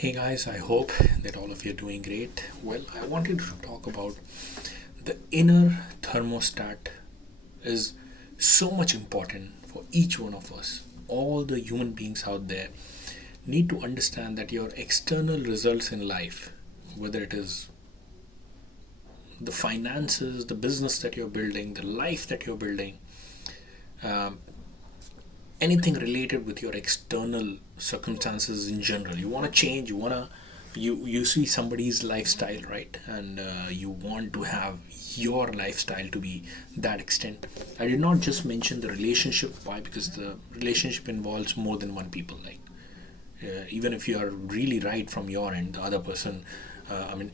Hey guys, I hope that all of you are doing great. Well, I wanted to talk about the inner thermostat is so much important for each one of us. All the human beings out there need to understand that your external results in life, whether it is the finances, the business that you're building, the life that you're building, um, anything related with your external circumstances in general, you want to change, you see somebody's lifestyle, right? And you want to have your lifestyle to be that extent. I did not just mention the relationship. Why? Because the relationship involves more than one people. Like, even if you are really right from your end, the other person,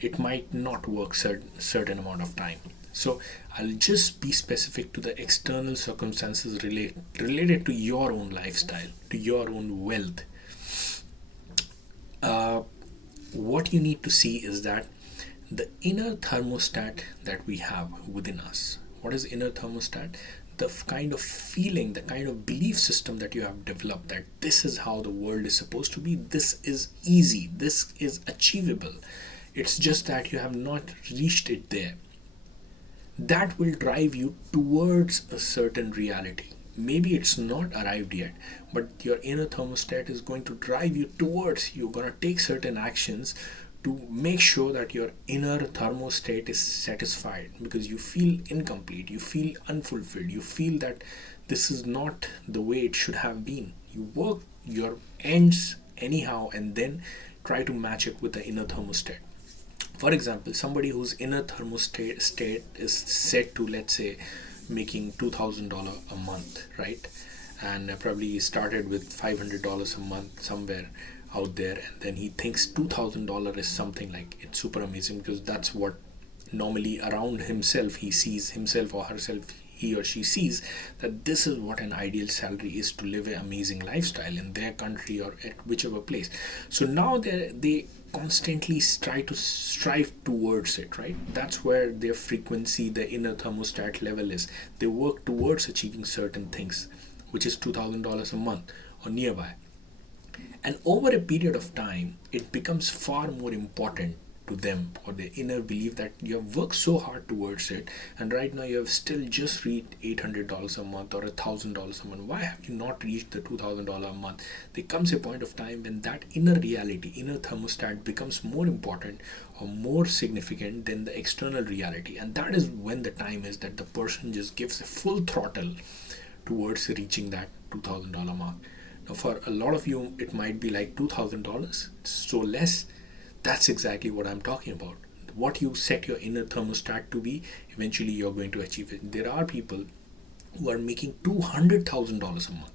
it might not work certain amount of time. So I'll just be specific to the external circumstances related to your own lifestyle, to your own wealth. uh, what you need to see is that the inner thermostat that we have within us. What is inner thermostat? The kind of feeling, the kind of belief system that you have developed, that this is how the world is supposed to be, this is easy, this is achievable. It's just that you have not reached it there. That will drive you towards a certain reality. Maybe it's not arrived yet, but your inner thermostat is going to drive you towards. You're going to take certain actions to make sure that your inner thermostat is satisfied, because you feel incomplete, you feel unfulfilled, you feel that this is not the way it should have been. You work your ends anyhow and then try to match it with the inner thermostat. For example, somebody whose inner thermostat state is set to, let's say, making $2,000 a month, right? And probably started with $500 a month somewhere out there, and then he thinks $2,000 is something like it's super amazing, because that's what normally around himself he sees, himself or herself, he or she sees that this is what an ideal salary is to live an amazing lifestyle in their country or at whichever place. So now they constantly try to strive towards it, right? That's where their frequency, the inner thermostat level is. They work towards achieving certain things, which is $2,000 a month or nearby. And over a period of time, it becomes far more important to them, or their inner belief, that you have worked so hard towards it, and right now you have still just reached $800 a month or $1,000 a month. Why have you not reached the $2,000 a month? There comes a point of time when that inner reality, inner thermostat, becomes more important or more significant than the external reality, and that is when the time is that the person just gives a full throttle towards reaching that $2,000 mark. Now, for a lot of you, it might be like $2,000, so less. That's exactly what I'm talking about. What you set your inner thermostat to be, eventually you're going to achieve it. There are people who are making $200,000 a month.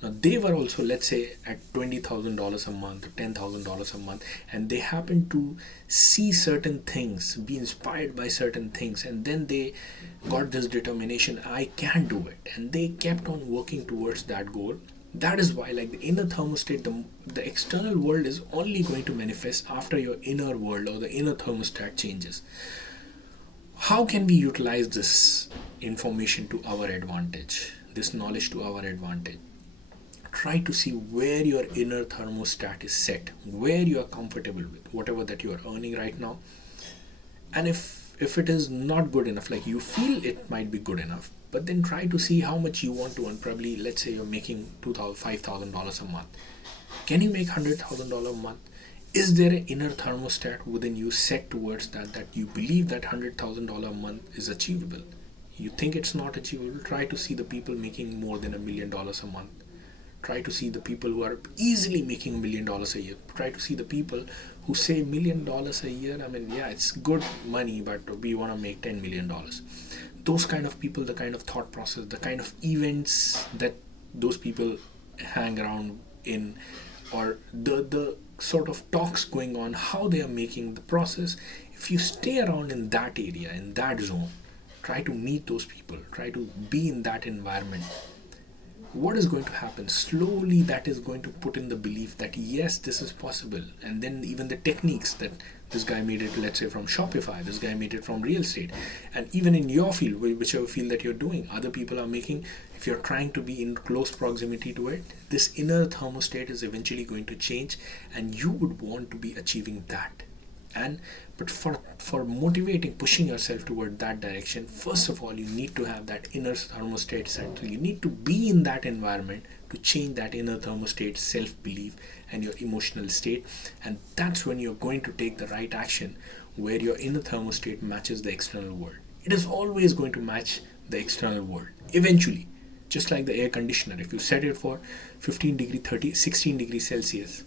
Now, they were also, let's say, at $20,000 a month or $10,000 a month, and they happen to see certain things, be inspired by certain things, and then they got this determination, I can do it, and they kept on working towards that goal. That is why, like, the inner thermostat, the external world is only going to manifest after your inner world or the inner thermostat changes. How can we utilize this information to our advantage, this knowledge to our advantage? Try to see where your inner thermostat is set, where you are comfortable with whatever that you are earning right now. And if it is not good enough, like you feel it might be good enough, but then try to see how much you want to earn. Probably, let's say you're making $5,000 a month. Can you make $100,000 a month? Is there an inner thermostat within you set towards that you believe that $100,000 a month is achievable? You think it's not achievable? Try to see the people making more than $1 million a month. Try to see the people who are easily making $1 million a year. Try to see the people who say $1 million a year. Yeah, it's good money, but we want to make $10 million. Those kind of people, the kind of thought process, the kind of events that those people hang around in, or the sort of talks going on, how they are making the process. If you stay around in that area, in that zone, try to meet those people, try to be in that environment, what is going to happen? Slowly, that is going to put in the belief that yes, this is possible. And then even the techniques that this guy made it, let's say from Shopify, this guy made it from real estate, and even in your field, whichever field that you're doing, other people are making. If you're trying to be in close proximity to it, this inner thermostat is eventually going to change, and you would want to be achieving that. And but for motivating, pushing yourself toward that direction, first of all, you need to have that inner thermostat set. So you need to be in that environment to change that inner thermostat, self-belief, and your emotional state. And that's when you're going to take the right action, where your inner thermostat matches the external world. It is always going to match the external world eventually. Just like the air conditioner, if you set it for 15 degree 30 16 degrees Celsius,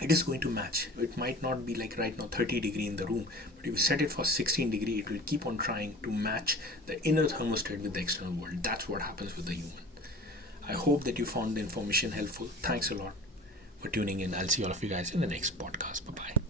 it is going to match. It might not be like right now 30 degree in the room, but if you set it for 16 degree, it will keep on trying to match the inner thermostat with the external world. That's what happens with the human. I hope that you found the information helpful. Thanks a lot for tuning in. I'll see all of you guys in the next podcast. Bye bye.